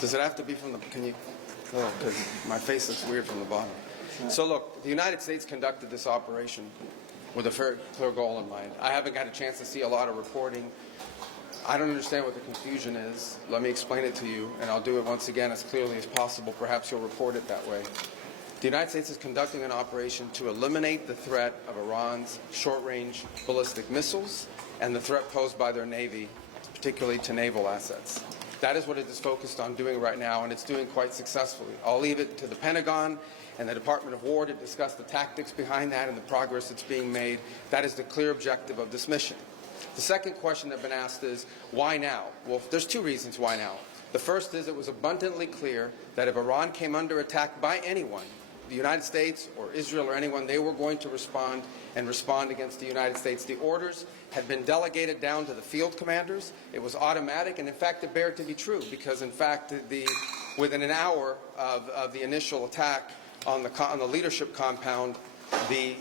Does it have to be from the, can you, no, because my face looks weird from the bottom. So look, the United States conducted this operation with a very clear goal in mind. I haven't got a chance to see a lot of reporting. I don't understand what the confusion is. Let me explain it to you, and I'll do it once again as clearly as possible. Perhaps you'll report it that way. The United States is conducting an operation to eliminate the threat of Iran's short-range ballistic missiles and the threat posed by their Navy, particularly to naval assets. That is what it is focused on doing right now, and it's doing quite successfully. I'll leave it to the Pentagon and the Department of War to discuss the tactics behind that and the progress that's being made. That is the clear objective of this mission. The second question that's been asked is, why now? Well, there's two reasons why now. The first is it was abundantly clear that if Iran came under attack by anyone, the United States or Israel or anyone, they were going to respond and respond against the United States. The orders had been delegated down to the field commanders. It was automatic, and in fact it bared to be true, because in fact within an hour of the initial attack on the leadership compound, the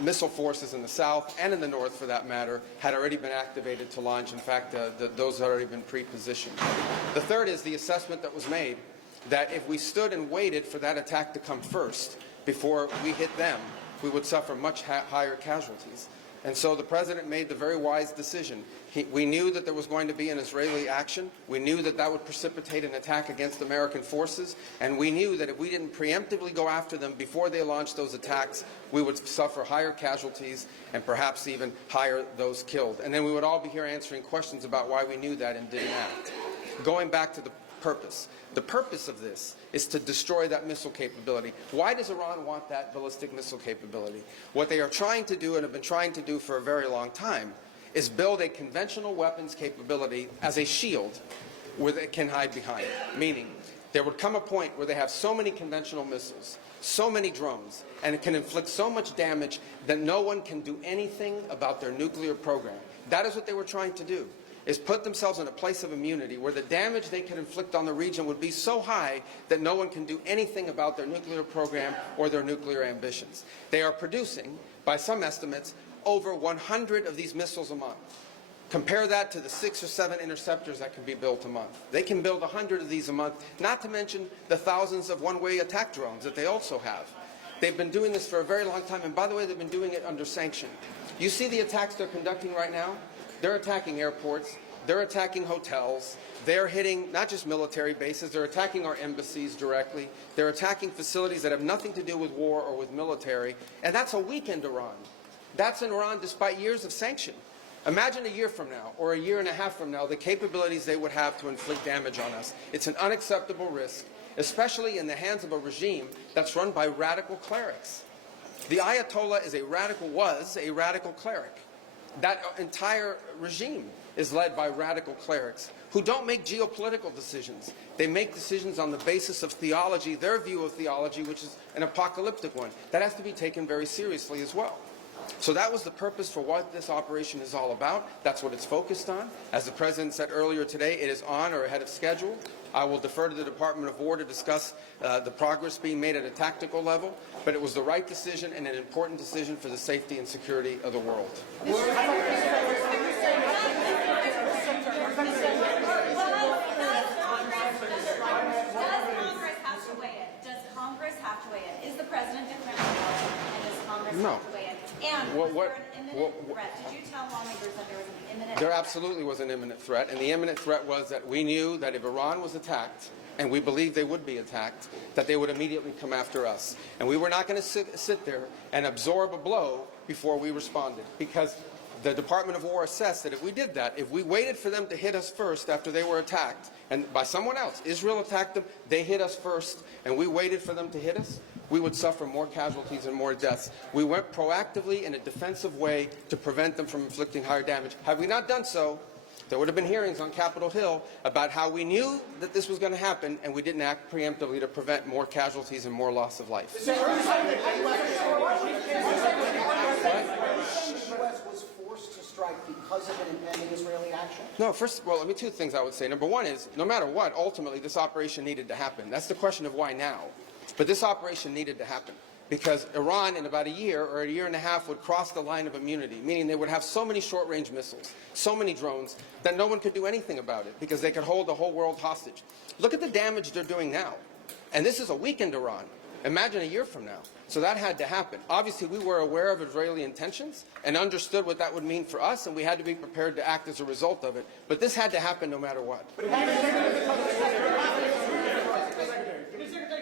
missile forces in the south and in the north, for that matter, had already been activated to launch. In fact, those had already been pre-positioned. The third is the assessment that was made that if we stood and waited for that attack to come first before we hit them, we would suffer much higher casualties. And so the President made the very wise decision. We knew that there was going to be an Israeli action. We knew that that would precipitate an attack against American forces. And we knew that if we didn't preemptively go after them before they launched those attacks, we would suffer higher casualties and perhaps even higher those killed. And then we would all be here answering questions about why we knew that and didn't act. Going back to the purpose. The purpose of this is to destroy that missile capability. Why does Iran want that ballistic missile capability? What they are trying to do and have been trying to do for a very long time is build a conventional weapons capability as a shield where they can hide behind. Meaning, there would come a point where they have so many conventional missiles, so many drones, and it can inflict so much damage that no one can do anything about their nuclear program. That is what they were trying to do, is put themselves in a place of immunity where the damage they could inflict on the region would be so high that no one can do anything about their nuclear program or their nuclear ambitions. They are producing, by some estimates, over 100 of these missiles a month. Compare that to the 6 or 7 interceptors that can be built a month. They can build 100 of these a month, not to mention the thousands of one-way attack drones that they also have. They've been doing this for a very long time, and by the way, they've been doing it under sanction. You see the attacks they're conducting right now? They're attacking airports, they're attacking hotels, they're hitting not just military bases, they're attacking our embassies directly, they're attacking facilities that have nothing to do with war or with military, and that's a weekend Iran. That's in Iran despite years of sanction. Imagine a year from now, or a year and a half from now, the capabilities they would have to inflict damage on us. It's an unacceptable risk, especially in the hands of a regime that's run by radical clerics. The Ayatollah was a radical cleric. That entire regime is led by radical clerics who don't make geopolitical decisions. They make decisions on the basis of theology, their view of theology, which is an apocalyptic one. That has to be taken very seriously as well. So that was the purpose for what this operation is all about. That's what it's focused on. As the President said earlier today, it is on or ahead of schedule. I will defer to the Department of War to discuss the progress being made at a tactical level, but it was the right decision and an important decision for the safety and security of the world. Does Congress have to weigh in? Is the President declaring and does Congress have to weigh in? And was there an imminent threat? Did you tell lawmakers that there was an imminent threat? There absolutely was an imminent threat, and the imminent threat was that we knew that if Iran was attacked, and we believed they would be attacked, that they would immediately come after us. And we were not going to sit there and absorb a blow before we responded, because the Department of War assessed that if we did that, if we waited for them to hit us first after they were attacked, and by someone else, Israel attacked them, they hit us first, and we waited for them to hit us, we would suffer more casualties and more deaths. We went proactively in a defensive way to prevent them from inflicting higher damage. Had we not done so, there would have been hearings on Capitol Hill about how we knew that this was going to happen, and we didn't act preemptively to prevent more casualties and more loss of life. The U.S. was forced to strike because of an impending Israeli action? No, let me two things I would say. Number one is, no matter what, ultimately this operation needed to happen. That's the question of why now. But this operation needed to happen, because Iran in about a year or a year and a half would cross the line of immunity, meaning they would have so many short-range missiles, so many drones, that no one could do anything about it because they could hold the whole world hostage. Look at the damage they're doing now. And this is a weakened Iran. Imagine a year from now. So that had to happen. Obviously, we were aware of Israeli intentions and understood what that would mean for us, and we had to be prepared to act as a result of it. But this had to happen no matter what.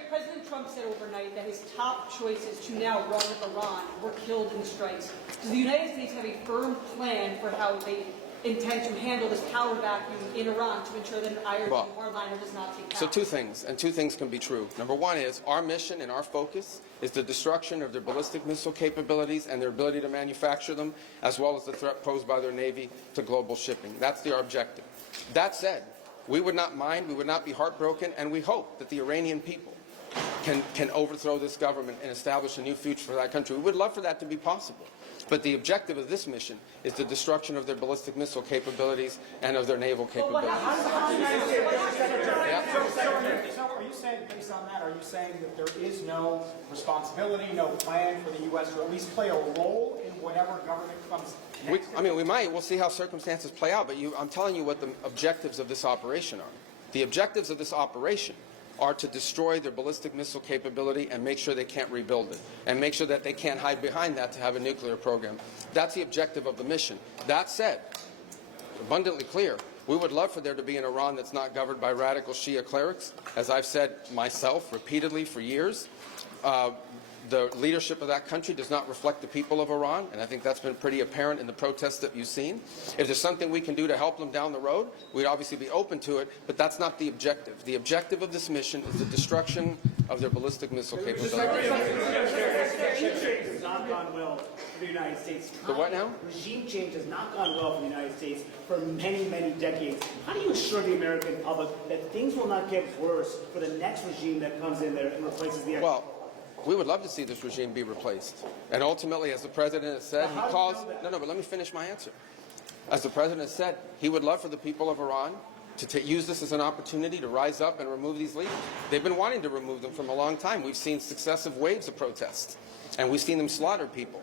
President Trump said overnight that his top choices to now run Iran were killed in the strikes. Does the United States have a firm plan for how they intend to handle this power vacuum in Iran to ensure that an Iron hardliner does not take power? So two things, and two things can be true. Number one is our mission and our focus is the destruction of their ballistic missile capabilities and their ability to manufacture them, as well as the threat posed by their Navy to global shipping. That's our objective. That said, we would not mind, we would not be heartbroken, and we hope that the Iranian people can overthrow this government and establish a new future for that country. We would love for that to be possible. But the objective of this mission is the destruction of their ballistic missile capabilities and of their naval capabilities. So are you saying, based on that, are you saying that there is no responsibility, no plan for the U.S. to at least play a role in whatever government comes next? We might. We'll see how circumstances play out. But I'm telling you what the objectives of this operation are. The objectives of this operation are to destroy their ballistic missile capability and make sure they can't rebuild it, and make sure that they can't hide behind that to have a nuclear program. That's the objective of the mission. That said, abundantly clear, we would love for there to be an Iran that's not governed by radical Shia clerics. As I've said myself repeatedly for years, the leadership of that country does not reflect the people of Iran, and I think that's been pretty apparent in the protests that you've seen. If there's something we can do to help them down the road, we'd obviously be open to it, but that's not the objective. The objective of this mission is the destruction of their ballistic missile capability. Regime change has not gone well for the United States. The what now? Regime change has not gone well for the United States for many, many decades. How do you assure the American public that things will not get worse for the next regime that comes in there and replaces the... Well, we would love to see this regime be replaced. And ultimately, as the President has said, he calls... No, but let me finish my answer. As the President has said, he would love for the people of Iran to use this as an opportunity to rise up and remove these leaders. They've been wanting to remove them from a long time. We've seen successive waves of protests, and we've seen them slaughter people.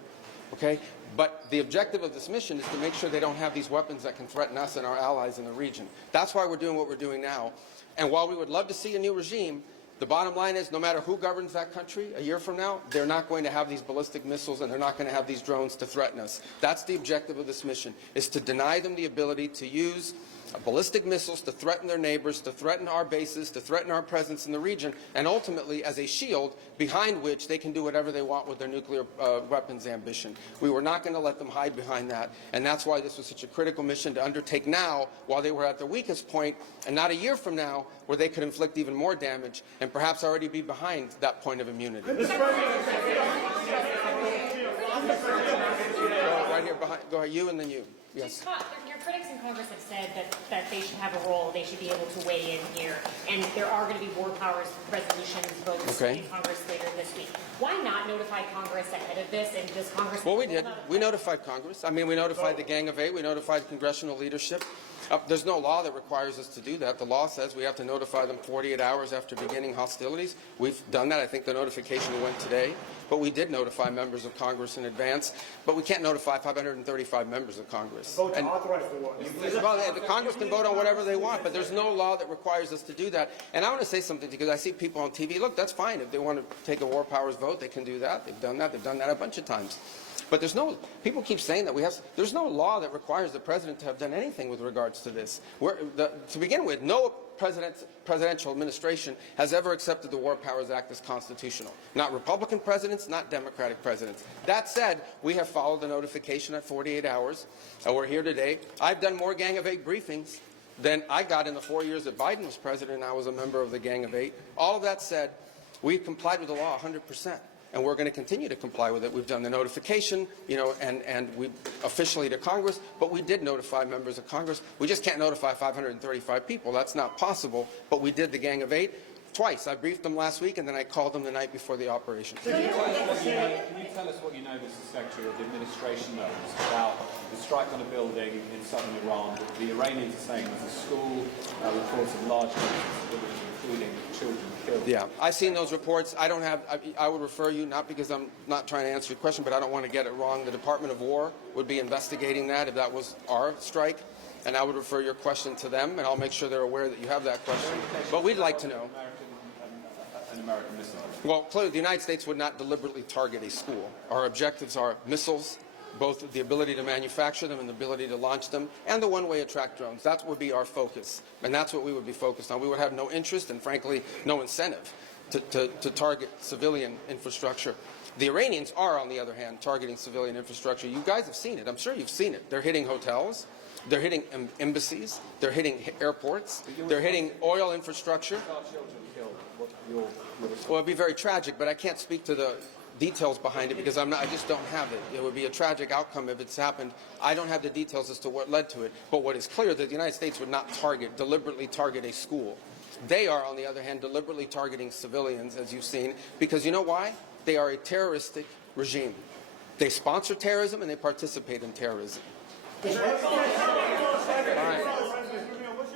Okay? But the objective of this mission is to make sure they don't have these weapons that can threaten us and our allies in the region. That's why we're doing what we're doing now. And while we would love to see a new regime, the bottom line is no matter who governs that country a year from now, they're not going to have these ballistic missiles and they're not going to have these drones to threaten us. That's the objective of this mission, is to deny them the ability to use ballistic missiles to threaten their neighbors, to threaten our bases, to threaten our presence in the region, and ultimately as a shield behind which they can do whatever they want with their nuclear weapons ambition. We were not going to let them hide behind that, and that's why this was such a critical mission to undertake now while they were at their weakest point, and not a year from now where they could inflict even more damage and perhaps already be behind that point of immunity. Go right here behind. Go ahead, you and then you. Yes. Your critics in Congress have said that they should have a role, they should be able to weigh in here, and there are going to be war powers resolutions votes in Congress later this week. Why not notify Congress ahead of this, and does Congress... Well, we did. We notified Congress. I mean, we notified the Gang of Eight. We notified congressional leadership. There's no law that requires us to do that. The law says we have to notify them 48 hours after beginning hostilities. We've done that. I think the notification went today. But we did notify members of Congress in advance. But we can't notify 535 members of Congress. Vote to authorize the war. Well, the Congress can vote on whatever they want, but there's no law that requires us to do that. And I want to say something, because I see people on TV. Look, that's fine. If they want to take a war powers vote, they can do that. They've done that. They've done that a bunch of times. But there's no, people keep saying that there's no law that requires the president to have done anything with regards to this. To begin with, no presidential administration has ever accepted the War Powers Act as constitutional. Not Republican presidents, not Democratic presidents. That said, we have followed the notification at 48 hours. We're here today. I've done more Gang of Eight briefings than I got in the 4 years that Biden was president and I was a member of the Gang of Eight. All of that said, we've complied with the law 100%. And we're going to continue to comply with it. We've done the notification, and we officially to Congress, but we did notify members of Congress. We just can't notify 535 people. That's not possible, but we did the Gang of Eight twice. I briefed them last week, and then I called them the night before the operation. Can you tell us what you know, Mr. Secretary, of the administration knows about the strike on a building in southern Iran? The Iranians are saying there's a school, reports of large numbers of civilians, including children, killed. Yeah, I've seen those reports. I don't have, I would refer you, not because I'm not trying to answer your question, but I don't want to get it wrong. The Department of War would be investigating that if that was our strike, and I would refer your question to them, and I'll make sure they're aware that you have that question. But we'd like to know. An American missile. Well, clearly, the United States would not deliberately target a school. Our objectives are missiles, both the ability to manufacture them and the ability to launch them, and the one-way attract drones. That would be our focus, and that's what we would be focused on. We would have no interest and, frankly, no incentive to target civilian infrastructure. The Iranians are, on the other hand, targeting civilian infrastructure. You guys have seen it. I'm sure you've seen it. They're hitting hotels. They're hitting embassies. They're hitting airports. They're hitting oil infrastructure. Well, it'd be very tragic, but I can't speak to the details behind it because I just don't have it. It would be a tragic outcome if it's happened. I don't have the details as to what led to it. But what is clear is that the United States would not deliberately target a school. They are, on the other hand, deliberately targeting civilians, as you've seen, because you know why? They are a terroristic regime. They sponsor terrorism and they participate in terrorism. What's your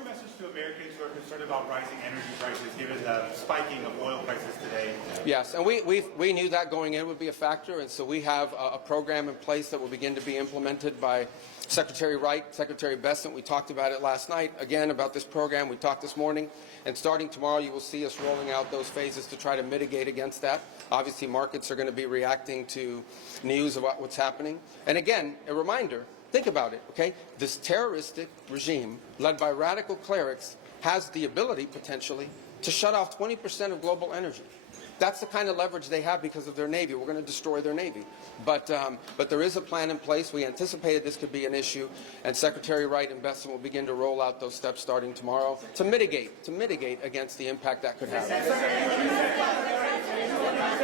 message to Americans who are concerned about rising energy prices given the spiking of oil prices today? Yes, and we knew that going in would be a factor, and so we have a program in place that will begin to be implemented by Secretary Wright, Secretary Bessent. We talked about it last night, again, about this program. We talked this morning, and starting tomorrow you will see us rolling out those phases to try to mitigate against that. Obviously, markets are going to be reacting to news about what's happening. And again, a reminder, think about it, okay? This terroristic regime, led by radical clerics, has the ability, potentially, to shut off 20% of global energy. That's the kind of leverage they have because of their Navy. We're going to destroy their Navy. But there is a plan in place. We anticipated this could be an issue, and Secretary Wright and Bessent will begin to roll out those steps starting tomorrow to mitigate against the impact that could have. I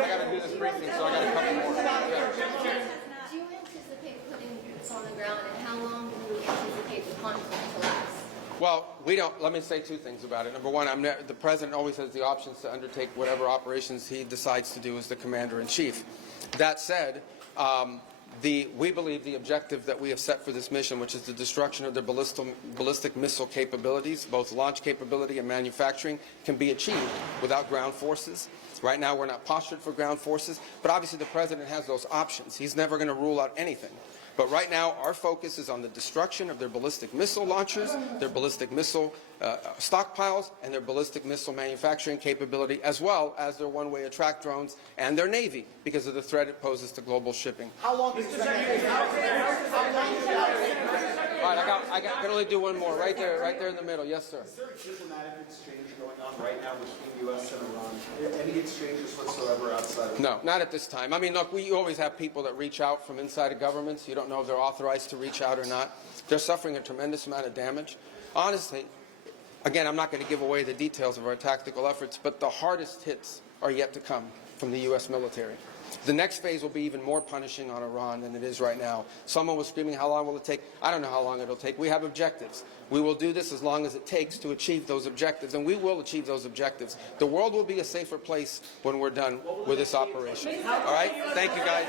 got to do this briefing, so I got a couple more. Yeah. Do you anticipate putting boots on the ground, and how long do you anticipate the conflict to last? Well, we don't. Let me say two things about it. Number one, the president always has the options to undertake whatever operations he decides to do as the commander-in-chief. That said, we believe the objective that we have set for this mission, which is the destruction of their ballistic missile capabilities, both launch capability and manufacturing, can be achieved without ground forces. Right now, we're not postured for ground forces, but obviously the president has those options. He's never going to rule out anything. But right now, our focus is on the destruction of their ballistic missile launchers, their ballistic missile stockpiles, and their ballistic missile manufacturing capability, as well as their one-way attract drones and their Navy, because of the threat it poses to global shipping. How long is this? All right, I can only do one more. Right there in the middle. Yes, sir. Is there a diplomatic exchange going on right now between the U.S. and Iran? Any exchanges whatsoever outside of No, not at this time. I mean, look, we always have people that reach out from inside of governments. You don't know if they're authorized to reach out or not. They're suffering a tremendous amount of damage. Honestly, again, I'm not going to give away the details of our tactical efforts, but the hardest hits are yet to come from the U.S. military. The next phase will be even more punishing on Iran than it is right now. Someone was screaming, how long will it take? I don't know how long it'll take. We have objectives. We will do this as long as it takes to achieve those objectives, and we will achieve those objectives. The world will be a safer place when we're done with this operation. All right? Thank you, guys.